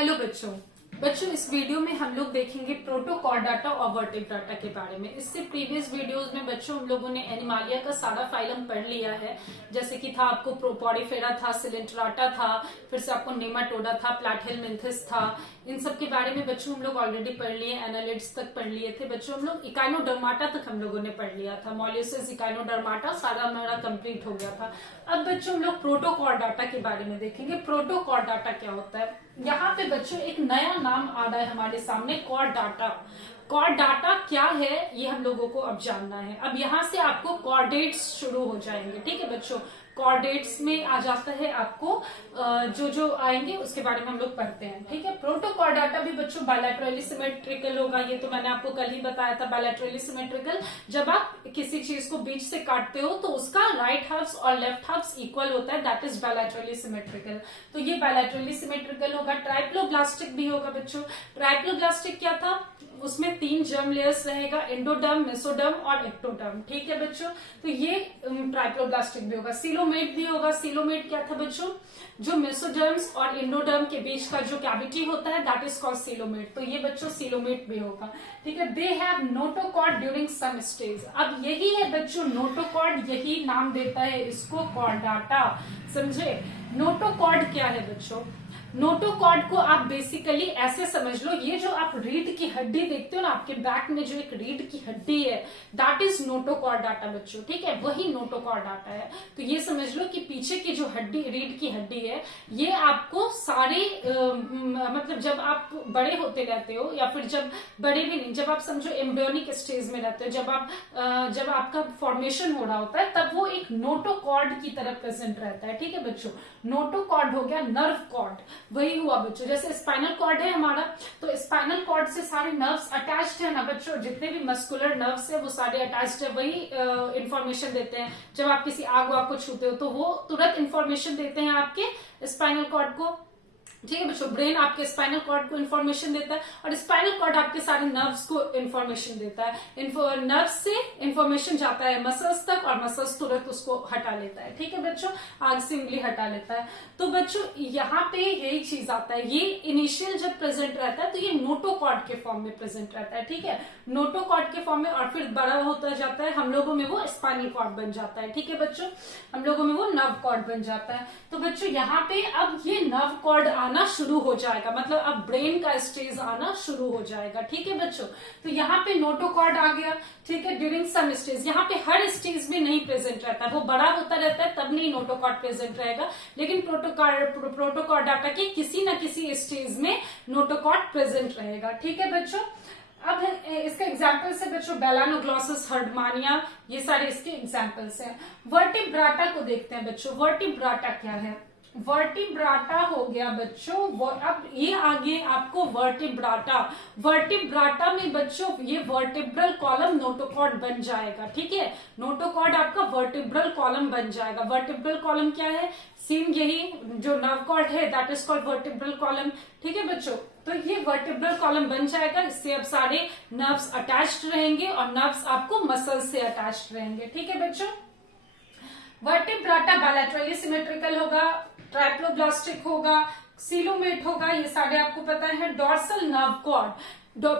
Hello बच्चों। इस video में हम लोग देखेंगे प्रोटोकॉर्डाटा और वर्टिब्राटा के बारे में। इससे प्रीवियस वीडियोस में बच्चों हम लोगों ने एनिमालिया का सारा फाइलम पढ़ लिया है। जैसे कि था आपको प्रोपोडिफेरा था, सिलेंट्राटा था, फिर से आपको नेमाटोडा था, प्लैटिहेलमिंथस था। इन सब के बारे में बच्चों हम लोग ऑलरेडी पढ़ लिए, एनालिड्स तक पढ़ लिए थे बच्चों। हम लोग इकाइनोडर्माटा तक हम लोगों ने पढ़ लिया था। मॉलियसिस, इकाइनोडर्माटा सारा हमारा कंप्लीट हो गया था। अब बच्चों हम लोग प्रोटोकॉर्डाटा के बारे में देखेंगे। प्रोटोकॉर्डाटा क्या होता है? यहाँ पे बच्चों एक नया नाम आ रहा है हमारे सामने, कॉर्डाटा। कॉर्डाटा क्या है ये हम लोगों को अब जानना है। अब यहाँ से आपको कॉर्डेट्स शुरू हो जाएंगे। ठीक है बच्चों, कॉर्डेट्स में आ जाता है आपको जो आएंगे उसके बारे में हम लोग पढ़ते हैं। ठीक है, प्रोटोकॉर्डाटा भी बच्चों बायलैटरली सिमेट्रिकल होगा। ये तो मैंने आपको कल ही बताया था। बायलैटरली सिमेट्रिकल, जब आप किसी चीज को बीच से काटते हो तो उसका राइट हाफ्स और लेफ्ट हाफ्स इक्वल होता है, दैट इज बायलैटरली सिमेट्रिकल। तो ये बायलैटरली सिमेट्रिकल होगा। ट्राइप्लोब्लास्टिक भी होगा बच्चों। ट्राइप्लोब्लास्टिक क्या था? उसमें 3 जर्म लेयर्स रहेगा, एंडोडर्म, मेसोडर्म और एक्टोडर्म। ठीक है बच्चों, तो ये ट्राइप्लोब्लास्टिक भी होगा। सीलोमेट भी होगा। सीलोमेट क्या था बच्चों? जो मेसोडर्म्स और एंडोडर्म के बीच का जो कैविटी होता है, दैट इज कॉल्ड सीलोमेट। तो ये बच्चों सीलोमेट भी होगा। ठीक है, they have notochord during some stage. अब यही है बच्चों नोटोकॉर्ड, यही नाम देता है इसको कॉर्डाटा। समझे? नोटोकॉर्ड क्या है बच्चों? नोटोकॉर्ड को आप बेसिकली ऐसे समझ लो, ये जो आप रीढ़ की हड्डी देखते हो ना, आपके बैक में जो एक रीढ़ की हड्डी है, दैट इज नोटोकॉर्डाटा बच्चों। ठीक है, वही नोटोकॉर्डाटा है। तो ये समझ लो कि पीछे की जो हड्डी, रीढ़ की हड्डी है, ये आपको सारे मतलब जब आप बड़े होते रहते हो, या फिर जब बड़े भी नहीं, जब आप समझो एम्ब्रियोनिक स्टेज में रहते हो, जब आपका फॉर्मेशन हो रहा होता है, तब वो एक नोटोकॉर्ड की तरह प्रेजेंट रहता है। ठीक है बच्चों, नोटोकॉर्ड हो गया नर्व कॉर्ड, वही हुआ बच्चों। जैसे स्पाइनल कॉर्ड है हमारा, तो स्पाइनल कॉर्ड से सारे नर्व्स अटैच्ड है ना बच्चों, जितने भी मस्कुलर नर्व्स है वो सारे अटैच्ड है, वही इंफॉर्मेशन देते हैं। जब आप किसी आग वाग को छूते हो तो वो तुरंत इंफॉर्मेशन देते हैं आपके स्पाइनल कॉर्ड को। ठीक है बच्चों, ब्रेन आपके स्पाइनल कॉर्ड को इन्फॉर्मेशन देता है और स्पाइनल कॉर्ड आपके सारे नर्व्स को इन्फॉर्मेशन देता है। नर्व्स से इन्फॉर्मेशन जाता है मसल्स तक और मसल्स तुरंत उसको हटा लेता है। ठीक है बच्चों, आग से उंगली हटा लेता है। तो बच्चों यहाँ पे यही चीज आता है। ये इनिशियल जब प्रेजेंट रहता है तो ये नोटोकॉर्ड के फॉर्म में प्रेजेंट रहता है। ठीक है, नोटोकॉर्ड के फॉर्म में, और फिर बड़ा होता जाता है, हम लोगों में वो स्पाइनल कॉर्ड बन जाता है। ठीक है बच्चों, हम लोगों में वो नर्व कॉर्ड बन जाता है। तो बच्चों यहाँ पे अब ये नर्व कॉर्ड आना शुरू हो जाएगा, मतलब अब ब्रेन का स्टेज आना शुरू हो जाएगा। ठीक है बच्चों, तो यहाँ पे नोटोकॉर्ड आ गया। ठीक है, ड्यूरिंग सम स्टेज, यहाँ पे हर स्टेज में नहीं प्रेजेंट रहता है, वो बड़ा होता रहता है तब नहीं नोटोकॉर्ड प्रेजेंट रहेगा, लेकिन प्रोटोकॉर्डाटा के किसी न किसी स्टेज में नोटोकॉर्ड प्रेजेंट रहेगा। ठीक है बच्चों, अब इसके एग्जाम्पल्स है बच्चों, बेलानोग्लॉसस, हर्डमानिया, ये सारे इसके एग्जाम्पल्स हैं। वर्टिब्राटा को देखते हैं बच्चों। वर्टिब्राटा क्या है? वर्टिब्राटा हो गया बच्चों, अब ये आगे आपको वर्टिब्राटा। वर्टिब्राटा में बच्चों ये वर्टिब्रल कॉलम नोटोकॉर्ड बन जाएगा। ठीक है, नोटोकॉर्ड आपका वर्टिब्रल कॉलम बन जाएगा। वर्टिब्रल कॉलम क्या है? सेम यही जो नर्व कॉर्ड है, that is called vertebral column. ठीक है बच्चों, तो ये वर्टिब्रल कॉलम बन जाएगा। इससे अब सारे नर्व्स अटैच्ड रहेंगे और नर्व्स आपको मसल से अटैच्ड रहेंगे। ठीक है बच्चों, वर्टिब्राटा बायलैटरली सिमेट्रिकल होगा, ट्राइप्लोब्लास्टिक होगा, सीलोमेट होगा, ये सारे आपको पता है। डॉर्सल नर्व कॉर्ड,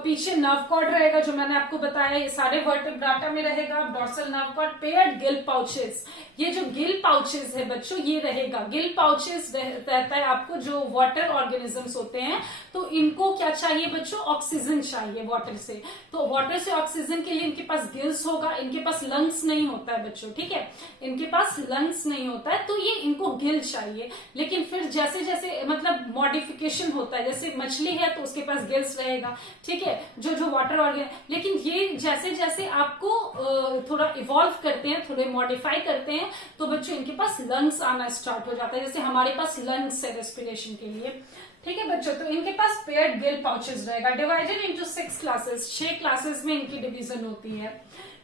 पीछे नर्व कॉर्ड रहेगा जो मैंने आपको बताया, ये सारे वर्टिब्राटा में रहेगा। Dorsal nerve cord, paired gill pouches, ये जो गिल पाउचेस है बच्चों ये रहेगा। गिल पाउचेस रहता है आपको, जो वाटर ऑर्गेनिजम्स होते हैं, तो इनको क्या चाहिए बच्चों? ऑक्सीजन चाहिए वाटर से। तो वाटर से ऑक्सीजन के लिए इनके पास गिल्स होगा, इनके पास लंग्स नहीं होता है बच्चों। ठीक है, इनके पास लंग्स नहीं होता है, तो ये इनको गिल चाहिए। लेकिन फिर जैसे जैसे मतलब मॉडिफिकेशन होता है, जैसे मछली है तो उसके पास गिल्स रहेगा। ठीक है, जो वाटर ऑर्गेन, लेकिन ये जैसे जैसे आपको थोड़ा इवॉल्व करते हैं, थोड़े मॉडिफाई करते हैं, तो बच्चों इनके पास लंग्स आना स्टार्ट हो जाता है, जैसे हमारे पास लंग्स है रेस्पिरेशन के लिए। ठीक है बच्चों, तो इनके पास पेयर्ड गिल पाउचेस रहेगा। डिवाइडेड इनटू 6 क्लासेस, 6 क्लासेस में इनकी डिवीजन होती है।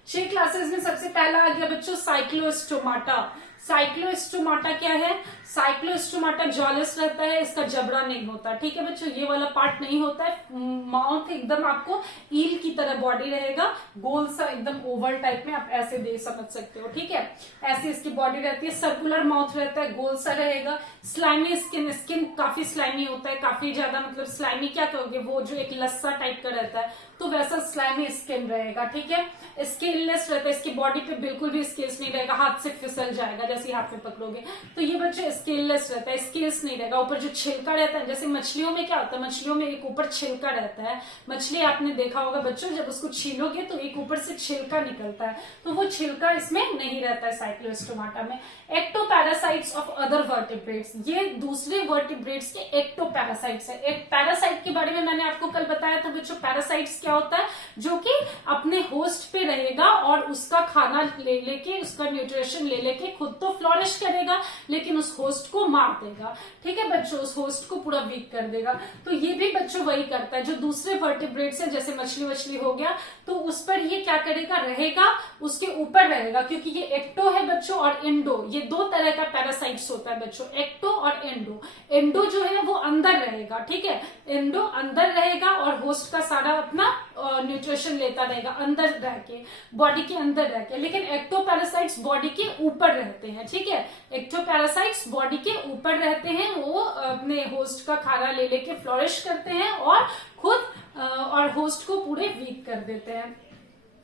6 क्लासेस में सबसे पहला आ गया बच्चों साइक्लोस्टोमाटा। साइक्लोस्टोमाटा क्या है? साइक्लोस्टोमाटा जॉलेस रहता है, इसका जबड़ा नहीं होता, ठीक है बच्चों, ये वाला पार्ट नहीं होता है। माउथ एकदम आपको ईल की तरह बॉडी रहेगा, गोल सा एकदम ओवल टाइप में, आप ऐसे दे समझ सकते हो, ठीक है, ऐसी इसकी बॉडी रहती है। सर्कुलर माउथ रहता है, गोल सा रहेगा। स्लाइमी स्किन, स्किन काफी स्लाइमी होता है, काफी ज्यादा, मतलब स्लाइमी क्या कहोगे, वो जो एक लस्सा टाइप का रहता है, तो वैसा स्लाइमी स्किन रहेगा, ठीक है। स्केललेस रहता है, इसकी बॉडी पे बिल्कुल भी स्केल्स नहीं रहेगा, हाथ से फिसल जाएगा जैसे हाथ में पकड़ोगे, तो ये बच्चे स्केललेस रहता है, स्केल्स नहीं रहेगा। ऊपर जो छिलका रहता है, जैसे मछलियों में क्या होता है, मछलियों में एक ऊपर छिलका रहता है, मछली आपने देखा होगा बच्चों, जब उसको छीलोगे तो एक ऊपर से छिलका निकलता है, तो वो छिलका इसमें नहीं रहता है साइक्लोस्टोमाटा में। एक्टोपैरासाइट्स ऑफ अदर वर्टिब्रेट्स, ये दूसरे वर्टिब्रेट्स के एक्टोपैरासाइट्स है। एक पैरासाइट के बारे में मैंने आपको कल बताया था बच्चों, पैरासाइट्स क्या होता है, जो कि अपने होस्ट पे रहेगा और उसका खाना ले लेके, उसका न्यूट्रिशन ले लेके खुद तो फ्लोरिश करेगा, लेकिन उस होस्ट को मार देगा, ठीक है बच्चों, उस होस्ट को पूरा वीक कर देगा। तो ये भी बच्चों वही करता है, जो दूसरे वर्टिब्रेट्स है, जैसे मछली वछली हो गया, तो उस पर ये क्या करेगा, रहेगा, उसके ऊपर रहेगा, क्योंकि ये एक्टो है बच्चों और इंडो, ये दो तरह का पैरासाइट्स होता है बच्चों, एक्टो और एंडो। एंडो जो है वो अंदर रहेगा, ठीक है, एंडो अंदर रहेगा और होस्ट का सारा अपना न्यूट्रिशन लेता रहेगा अंदर रह के, बॉडी के अंदर रह के। लेकिन एक्टोपैरासाइट्स बॉडी के ऊपर रहते हैं, ठीक है, एक्टोपैरासाइट्स बॉडी के ऊपर रहते हैं, वो अपने होस्ट का खाना ले लेके फ्लोरिश करते हैं और खुद और होस्ट को पूरे वीक कर देते हैं।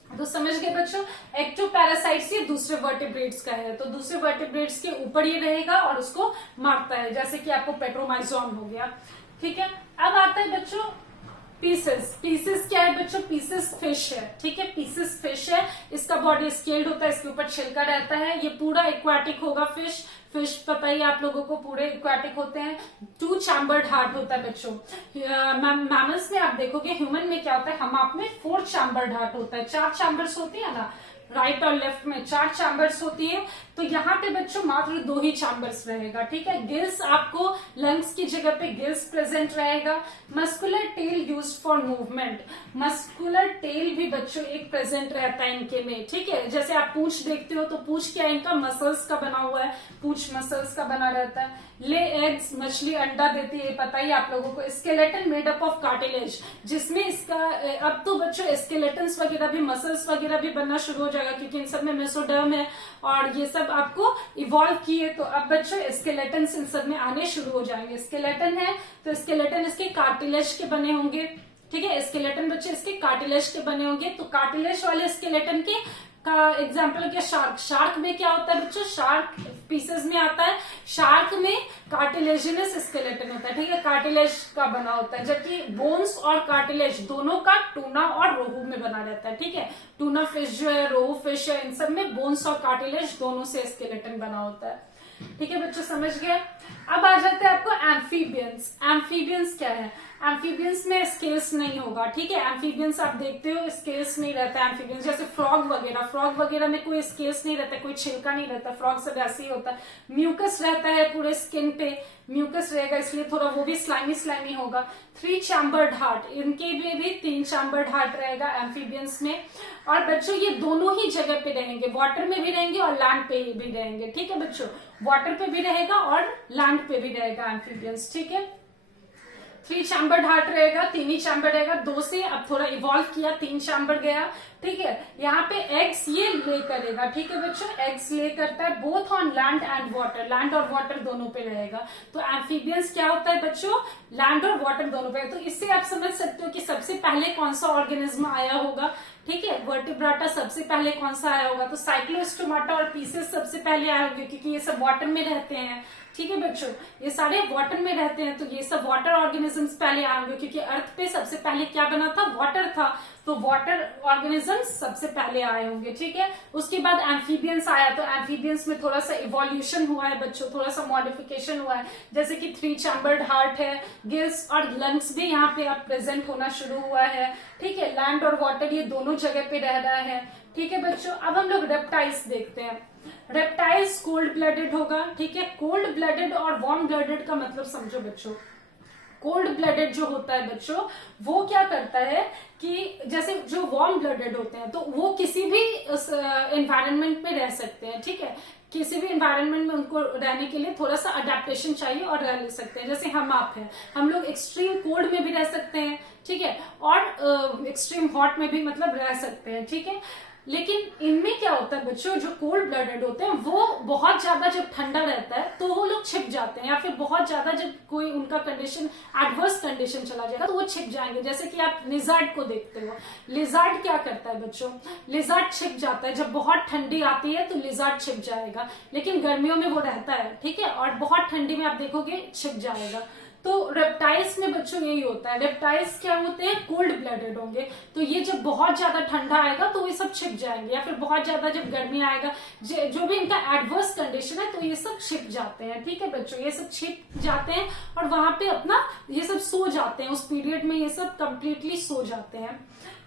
तो समझ गए बच्चों, एक्टोपैरासाइट्स ये दूसरे वर्टिब्रेट्स का है, तो दूसरे वर्टिब्रेट्स के ऊपर ये रहेगा और उसको मारता है, जैसे कि आपको पेट्रोमाइजोन हो गया, ठीक है। अब आता है बच्चों पीसेस। पीसेस क्या है बच्चों, पीसेस फिश है, ठीक है, पीसेस फिश है, इसका बॉडी स्केल्ड होता है, इसके ऊपर छिलका रहता है, ये पूरा एक्वाटिक होगा फिश। फिश पता ही आप लोगों को पूरे एक्वाटिक होते हैं। 2 चैम्बर्ड हार्ट होता है बच्चों। मैमल्स में आप देखोगे, ह्यूमन में क्या होता है, हम आप में 4 चैम्बर्ड हार्ट होता है, 4 चैम्बर्स होती है ना, राइट और लेफ्ट में 4 चैम्बर्स होती है, तो यहाँ पे बच्चों मात्र 2 ही चैम्बर्स रहेगा, ठीक है। गिल्स, आपको लंग्स की जगह पे गिल्स प्रेजेंट रहेगा। Muscular tail used for movement, muscular tail भी बच्चों एक प्रेजेंट रहता है इनके में, ठीक है। जैसे आप पूंछ देखते हो, तो पूंछ क्या है इनका, मसल्स का बना हुआ है, पूंछ मसल्स का बना रहता है। ले एग्स, मछली अंडा देती है, पता ही आप लोगों को। Skeleton made up of cartilage, जिसमें इसका अब तो बच्चों स्केलेटन्स वगैरह भी, मसल्स वगैरह भी बनना शुरू हो जाएगा, क्योंकि इन सब में मेसोडर्म है और ये सब आपको इवॉल्व किए, तो अब बच्चों स्केलेटन्स इन सब में आने शुरू हो जाएंगे। स्केलेटन है तो स्केलेटन इसके कार्टिलेज के बने होंगे, ठीक है, स्केलेटन बच्चे इसके कार्टिलेज के बने होंगे, तो कार्टिलेज वाले स्केलेटन के का एग्जाम्पल क्या, शार्क। शार्क में क्या होता है बच्चों, शार्क पीसेस में आता है, शार्क में कार्टिलेजिनस स्केलेटन होता है, ठीक है, कार्टिलेज का बना होता है, जबकि बोन्स और कार्टिलेज दोनों का टूना और रोहू में बना रहता है, ठीक है। टूना फिश जो है, रोहू फिश है, इन सब में बोन्स और कार्टिलेज दोनों से स्केलेटन बना होता है, ठीक है बच्चों, समझ गए। अब आ जाते हैं आपको एम्फीबियंस। एम्फीबियंस क्या है, एम्फीबियंस में स्केल्स नहीं होगा, ठीक है, एम्फीबियंस आप देखते हो स्केल्स नहीं रहता है एम्फीबियंस, जैसे फ्रॉग वगैरह, फ्रॉग वगैरह में कोई स्केल्स नहीं रहता, कोई छिलका नहीं रहता, फ्रॉग सब ऐसे ही होता है। म्यूकस रहता है पूरे स्किन पे, म्यूकस रहेगा, इसलिए थोड़ा वो भी स्लाइमी स्लाइमी होगा। 3 चैम्बर्ड हार्ट, इनके भी 3 चैम्बर्ड हार्ट रहेगा एम्फीबियंस में। और बच्चों ये दोनों ही जगह पे रहेंगे, वाटर में भी रहेंगे और लैंड पे भी रहेंगे, ठीक है बच्चों, वाटर पे भी रहेगा और लैंड पे भी रहेगा एम्फीबियंस, ठीक है। 3 चैम्बर्ड हार्ट रहेगा, 3 ही चैम्बर रहेगा, 2 से अब थोड़ा इवॉल्व किया, 3 चैम्बर गया, ठीक है। यहाँ पे एग्स ये ले करेगा, ठीक है बच्चों, एग्स ले करता है both on land and water, land और वाटर दोनों पे रहेगा। तो एम्फीबियंस क्या होता है बच्चों, लैंड और वाटर दोनों पे। तो इससे आप समझ सकते हो कि सबसे पहले कौन सा ऑर्गेनिज्म आया होगा, ठीक है, वर्टिब्राटा सबसे पहले कौन सा आया होगा, तो साइक्लोस्टोमाटा और पीसेस सबसे पहले आए होंगे, क्योंकि ये सब वाटर में रहते हैं, ठीक है बच्चों, ये सारे वाटर में रहते हैं, तो ये सब वाटर ऑर्गेनिजम्स पहले आए होंगे, क्योंकि अर्थ पे सबसे पहले क्या बना था, वाटर था, तो वाटर ऑर्गेनिजम्स सबसे पहले आए होंगे, ठीक है। उसके बाद एम्फीबियंस आया, तो एम्फीबियंस में थोड़ा सा इवोल्यूशन हुआ है बच्चों, थोड़ा सा मॉडिफिकेशन हुआ है, जैसे कि 3 चैम्बर्ड हार्ट है, गिल्स और लंग्स भी यहाँ पे अब प्रेजेंट होना शुरू हुआ है, ठीक है। लैंड और वाटर ये दोनों जगह पे रह रहा है, ठीक है बच्चों। अब हम लोग रेप्टाइल्स देखते हैं। रेप्टाइल्स कोल्ड ब्लडेड होगा, ठीक है। कोल्ड ब्लडेड और वार्म ब्लडेड का मतलब समझो बच्चों। कोल्ड ब्लडेड जो होता है बच्चों, वो क्या करता है कि जैसे जो वार्म ब्लडेड होते हैं, तो वो किसी भी एनवायरनमेंट में रह सकते हैं, ठीक है। किसी भी एनवायरनमेंट में उनको रहने के लिए थोड़ा सा अडेप्टेशन चाहिए और रह ले सकते हैं। जैसे हम आप हैं, हम लोग एक्सट्रीम कोल्ड में भी रह सकते हैं, ठीक है, और एक्सट्रीम हॉट में भी मतलब रह सकते हैं, ठीक है। लेकिन इनमें क्या होता है बच्चों, जो कोल्ड ब्लडेड होते हैं वो बहुत ज्यादा जब ठंडा रहता है तो वो लोग छिप जाते हैं, या फिर बहुत ज्यादा जब कोई उनका कंडीशन एडवर्स कंडीशन चला जाएगा तो वो छिप जाएंगे। जैसे कि आप लिजार्ड को देखते हो, लिजार्ड क्या करता है बच्चों, लिजार्ड छिप जाता है। जब बहुत ठंडी आती है तो लिजार्ड छिप जाएगा, लेकिन गर्मियों में वो रहता है, ठीक है, और बहुत ठंडी में आप देखोगे छिप जाएगा। तो रेप्टाइल्स में बच्चों यही होता है। रेप्टाइल्स क्या होते हैं, कोल्ड ब्लडेड होंगे, तो ये जब बहुत ज्यादा ठंडा आएगा तो ये सब छिप जाएंगे, या फिर बहुत ज्यादा जब गर्मी आएगा, जो भी इनका एडवर्स कंडीशन है तो ये सब छिप जाते हैं, ठीक है बच्चों, ये सब छिप जाते हैं और वहां पे अपना ये सब सो जाते हैं, उस पीरियड में ये सब कंप्लीटली सो जाते हैं,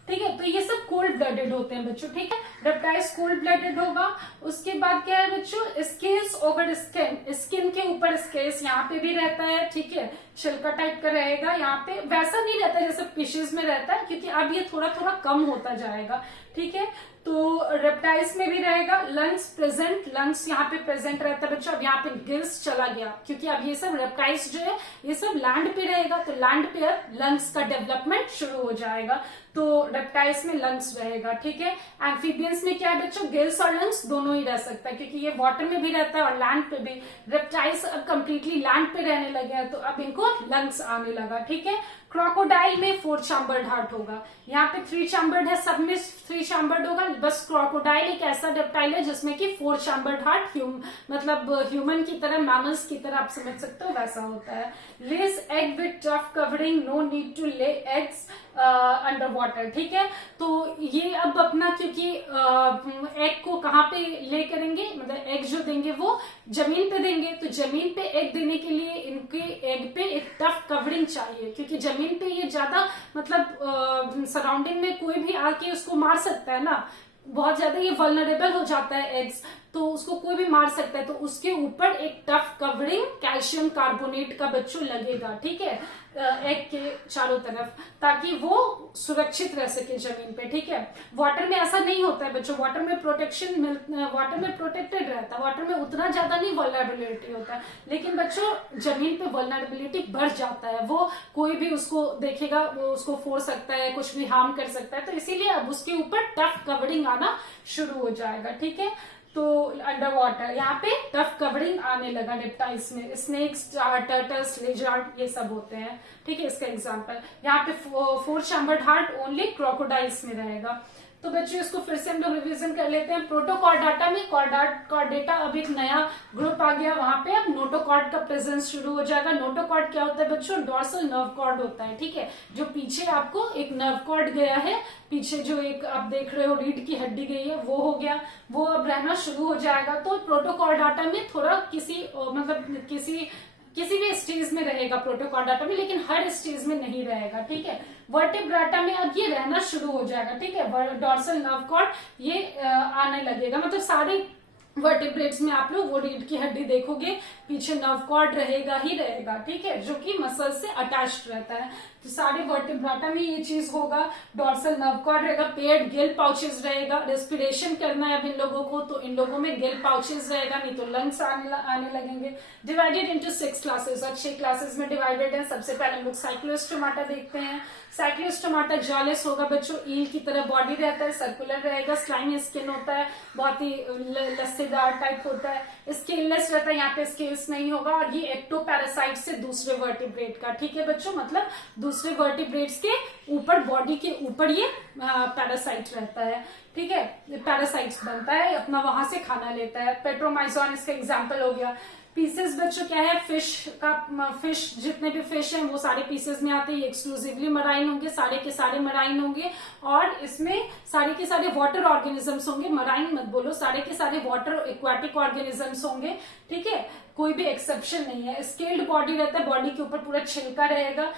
ठीक है। तो ये सब कोल्ड ब्लडेड होते हैं बच्चों, ठीक है। रेप्टाइल्स कोल्ड ब्लडेड होगा। उसके बाद क्या है बच्चों, स्केल्स ओवर स्किन, स्किन के ऊपर स्केल्स यहाँ पे भी रहता है, ठीक है, छिलका टाइप का रहेगा यहाँ पे, वैसा नहीं रहता जैसे फिशेज में रहता है, क्योंकि अब ये थोड़ा थोड़ा कम होता जाएगा, ठीक है। तो रेप्टाइल्स में भी रहेगा। लंग्स प्रेजेंट, लंग्स यहाँ पे प्रेजेंट रहता है बच्चों। अब यहाँ पे गिल्स चला गया, क्योंकि अब ये सब रेप्टाइल्स जो है ये सब लैंड पे रहेगा, तो लैंड पे अब लंग्स का डेवलपमेंट शुरू हो जाएगा, तो रेप्टाइल्स में लंग्स रहेगा, ठीक है। एम्फीबियंस में क्या है बच्चों, गिल्स और लंग्स दोनों ही रह सकता है, क्योंकि ये वाटर में भी रहता है और लैंड पे भी। रेप्टाइल्स अब कंप्लीटली लैंड पे रहने लगे हैं, तो अब इनको लंग्स आने लगा, ठीक है। क्रोकोडाइल में 4 चैम्बर्ड हार्ट होगा, यहाँ पे 3 चैम्बर्ड है, सब में 3 चैम्बर्ड होगा। बस क्रोकोडाइल एक ऐसा रेप्टाइल है जिसमें कि 4 चैम्बर्ड हार्ट, मतलब ह्यूमन की तरह, मैमल्स की तरह आप समझ सकते हो वैसा होता है। Less egg with tough covering, no need to lay eggs under water, ठीक है। तो ये अब अपना, क्योंकि एग को कहाँ पे ले करेंगे, मतलब एग जो देंगे वो जमीन पे देंगे, तो जमीन पे एग देने के लिए इनके एग पे एक टफ कवरिंग चाहिए, क्योंकि जमीन पे ये ज्यादा मतलब सराउंडिंग में कोई भी आके उसको मार सकता है ना, बहुत ज्यादा ये वल्नरेबल हो जाता है एग्स, तो उसको कोई भी मार सकता है, तो उसके ऊपर एक टफ कवरिंग कैल्शियम कार्बोनेट का बच्चों लगेगा, ठीक है, एग के चारों तरफ, ताकि वो सुरक्षित रह सके जमीन पे, ठीक है। वाटर में ऐसा नहीं होता है बच्चों, वाटर में प्रोटेक्शन वाटर में प्रोटेक्टेड रहता है, वाटर में उतना ज्यादा नहीं वल्नरेबिलिटी होता है, लेकिन बच्चों जमीन पे वल्नरेबिलिटी बढ़ जाता है, वो कोई भी उसको देखेगा वो उसको फोड़ सकता है, कुछ भी हार्म कर सकता है, तो इसीलिए अब उसके ऊपर टफ कवरिंग आना शुरू हो जाएगा, ठीक है। तो अंडर वाटर यहाँ पे टफ कवरिंग आने लगा रेप्टाइल्स में, स्नेक्स, टर्टल्स, लेजर्ड, ये सब होते हैं, ठीक है। इसका एग्जांपल यहाँ पे 4 चैम्बर्ड हार्ट ओनली क्रोकोडाइल्स में रहेगा। तो बच्चों इसको फिर से हम लोग रिवीजन कर लेते हैं। प्रोटोकॉर्डाटा में कॉर्डेटा अब एक नया ग्रुप आ गया, वहां पे अब नोटोकॉर्ड का प्रेजेंस शुरू हो जाएगा। नोटोकॉर्ड क्या होता है बच्चों, डॉर्सल नर्व कॉर्ड होता है, ठीक है, जो पीछे आपको एक नर्व कॉर्ड गया है, पीछे जो एक आप देख रहे हो रीढ़ की हड्डी गई है वो हो गया, वो अब रहना शुरू हो जाएगा। तो प्रोटोकॉर्डाटा में थोड़ा मतलब किसी भी स्टेज में रहेगा प्रोटोकॉर्डाटा में, लेकिन हर स्टेज में नहीं रहेगा, ठीक है। वर्टिब्राटा में अब ये रहना शुरू हो जाएगा, ठीक है, डॉर्सल नर्व कॉर्ड ये आने लगेगा, मतलब सारे वर्टिब्रेट्स में आप लोग वो रीढ़ की हड्डी देखोगे, पीछे नर्व कॉर्ड रहेगा ही रहेगा, ठीक है, जो कि मसल से अटैच्ड रहता है। तो सारे वर्टिब्राटा में ये चीज होगा, डॉर्सल नर्व कॉर्ड रहेगा, पेड गिल पाउचेस रहेगा, रेस्पिरेशन करना है अब इन लोगों को, तो इन लोगों में गिल पाउचेस रहेगा, नहीं तो लंग्स आने लगेंगे। डिवाइडेड इनटू 6 क्लासेस, और 6 क्लासेस में डिवाइडेड है। सबसे पहले हम लोग साइक्लोस्टोमाटा देखते हैं। साइक्लोस्टोमाटा जॉलेस होगा बच्चों, ईल की तरह बॉडी रहता है, सर्कुलर रहेगा, स्लाइमी स्किन होता है, बहुत ही लस्सेदार टाइप होता है, स्केललेस रहता है, यहाँ पे स्केल्स नहीं होगा, और ये एक्टोपैरासाइट से दूसरे वर्टिब्रेट का, ठीक है बच्चों, मतलब दूसरे वर्टिब्रेट्स के ऊपर, बॉडी के ऊपर ये पैरासाइट रहता है, ठीक है, पैरासाइट्स बनता है, अपना वहां से खाना लेता है। पेट्रोमाइजोन इसका एग्जाम्पल हो गया। पीसेस बच्चों क्या है, फिश जितने भी फिश हैं वो सारे पीसेस में आते हैं, ये एक्सक्लूसिवली मराइन होंगे, सारे के सारे मराइन होंगे, और इसमें सारे के सारे वाटर ऑर्गेनिजम्स होंगे, मराइन मत बोलो, सारे के सारे वाटर एक्वाटिक ऑर्गेनिजम्स होंगे, ठीक है, कोई भी एक्सेप्शन नहीं है। स्केल्ड बॉडी रहता है, बॉडी के ऊपर पूरा छिलका रहेगा,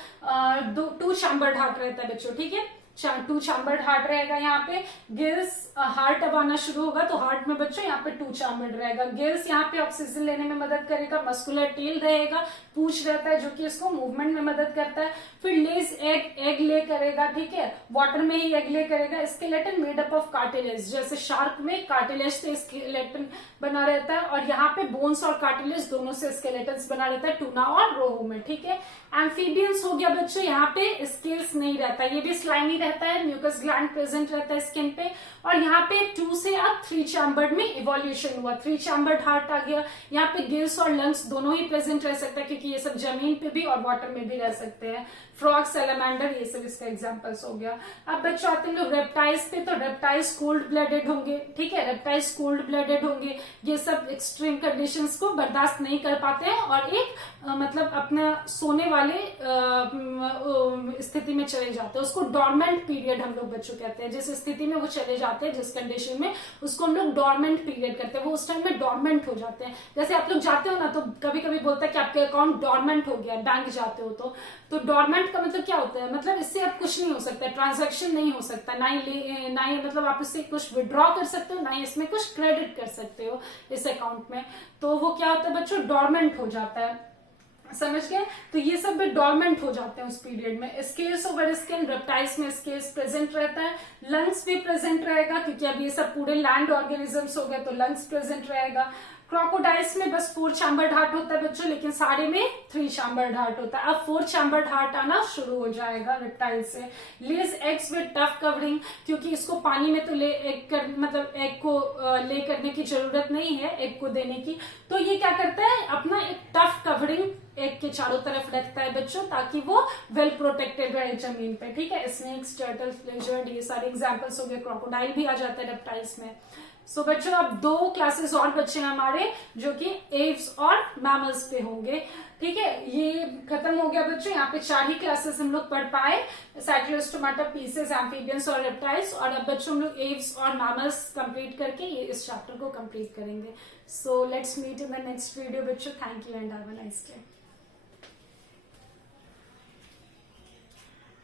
2 चैम्बर्ड हार्ट रहता है बच्चों, ठीक है, 2 चैम्बर्ड हार्ट रहेगा यहाँ पे। गिल्स, हार्ट अब आना शुरू होगा तो हार्ट में बच्चों यहाँ पे 2 चैम्बर्ड रहेगा। गिल्स यहाँ पे ऑक्सीजन लेने में मदद करेगा। मस्कुलर टेल रहेगा, पूंछ रहता है जो कि इसको मूवमेंट में मदद करता है। फिर लेज, एग ले करेगा, ठीक है, वाटर में ही एग ले करेगा। Skeleton made up of cartilage, जैसे शार्क में कार्टिलेज से स्केलेटन बना रहता है और यहाँ पे बोन्स और कार्टिलेज दोनों से स्केलेटन बना रहता है टूना और रोहू में, ठीक है। एम्फीबियंस हो गया बच्चों, यहाँ पे स्केल्स नहीं रहता, ये भी स्लाइमी रहता है। म्यूकस ग्लैंड प्रेजेंट रहता है स्किन पे। और यहाँ पे 2 से अब 3 चैम्बर्ड में इवोल्यूशन हुआ, 3 चैम्बर्ड हार्ट आ गया। यहाँ पे गिल्स और लंग्स दोनों ही प्रेजेंट रह सकता है क्योंकि ये सब जमीन पे भी और वाटर में भी रह सकते हैं। फ्रॉग, सैलामेंडर, ये सब इसका एग्जांपल्स हो गया। अब बच्चों आते हैं लोग रेप्टाइल्स पे, तो रेप्टाइल्स कोल्ड ब्लडेड होंगे, ठीक है, रेप्टाइल्स कोल्ड ब्लडेड होंगे। ये सब एक्सट्रीम कंडीशंस को बर्दाश्त नहीं कर पाते हैं और एक मतलब अपना सोने वाले स्थिति में चले जाते हैं। उसको डॉर्मेंट पीरियड हम लोग बच्चों कहते हैं। जिस स्थिति में वो चले जाते हैं, जिस कंडीशन में, उसको हम लोग डॉर्मेंट पीरियड कहते हैं। वो उस टाइम में डॉर्मेंट हो जाते हैं। जैसे आप लोग जाते हो ना तो कभी कभी बोलता है कि आपके अकाउंट डॉर्मेंट हो गया, बैंक जाते हो तो डॉर्मेंट का मतलब क्या होता है, मतलब इससे अब कुछ नहीं हो सकता, ट्रांजैक्शन नहीं हो सकता, ना ही मतलब आप इससे कुछ विड्रॉ कर सकते हो, ना ही इसमें कुछ क्रेडिट कर सकते हो इस अकाउंट में। तो वो क्या होता है बच्चों, डॉर्मेंट हो जाता है, समझ गए। तो ये सब भी डॉर्मेंट हो जाते हैं उस पीरियड में। स्केल्स ओवर स्किन, रेप्टाइल्स में स्केल्स प्रेजेंट रहता है। लंग्स भी प्रेजेंट रहेगा क्योंकि अब ये सब पूरे लैंड ऑर्गेनिजम्स हो गए तो लंग्स प्रेजेंट रहेगा। क्रोकोडाइल्स में बस 4 चैम्बर्ड हार्ट होता है बच्चों, लेकिन सारे में 3 चैम्बर्ड हार्ट होता है। अब 4 चैम्बर्ड हार्ट आना शुरू हो जाएगा रेप्टाइल से। लेज एग्स विद टफ कवरिंग, क्योंकि इसको पानी में तो मतलब एग को ले करने की जरूरत नहीं है एग को देने की, तो ये क्या करता है, अपना एक टफ कवरिंग एग के चारों तरफ रखता है बच्चों, ताकि वो वेल प्रोटेक्टेड रहे जमीन पे, ठीक है। स्नेक्स, टर्टल्स, लिजर्ड, ये सारे एग्जांपल्स हो गए। क्रोकोडाइल भी आ जाता है रेप्टाइल्स में। सो बच्चों अब 2 क्लासेस और बच्चे हैं हमारे जो कि एव्स और मैमल्स पे होंगे, ठीक है। ये खत्म हो गया बच्चों, यहाँ पे 4 ही क्लासेस हम लोग पढ़ पाए, साइक्लोस्टोमाटा, पीसेस, एम्फीबियंस और रेप्टाइल्स। और अब बच्चों हम लोग एव्स और मैमल्स कंप्लीट करके ये इस चैप्टर को कंप्लीट करेंगे। So let's meet in the next video बच्चों। Thank you and have a nice day.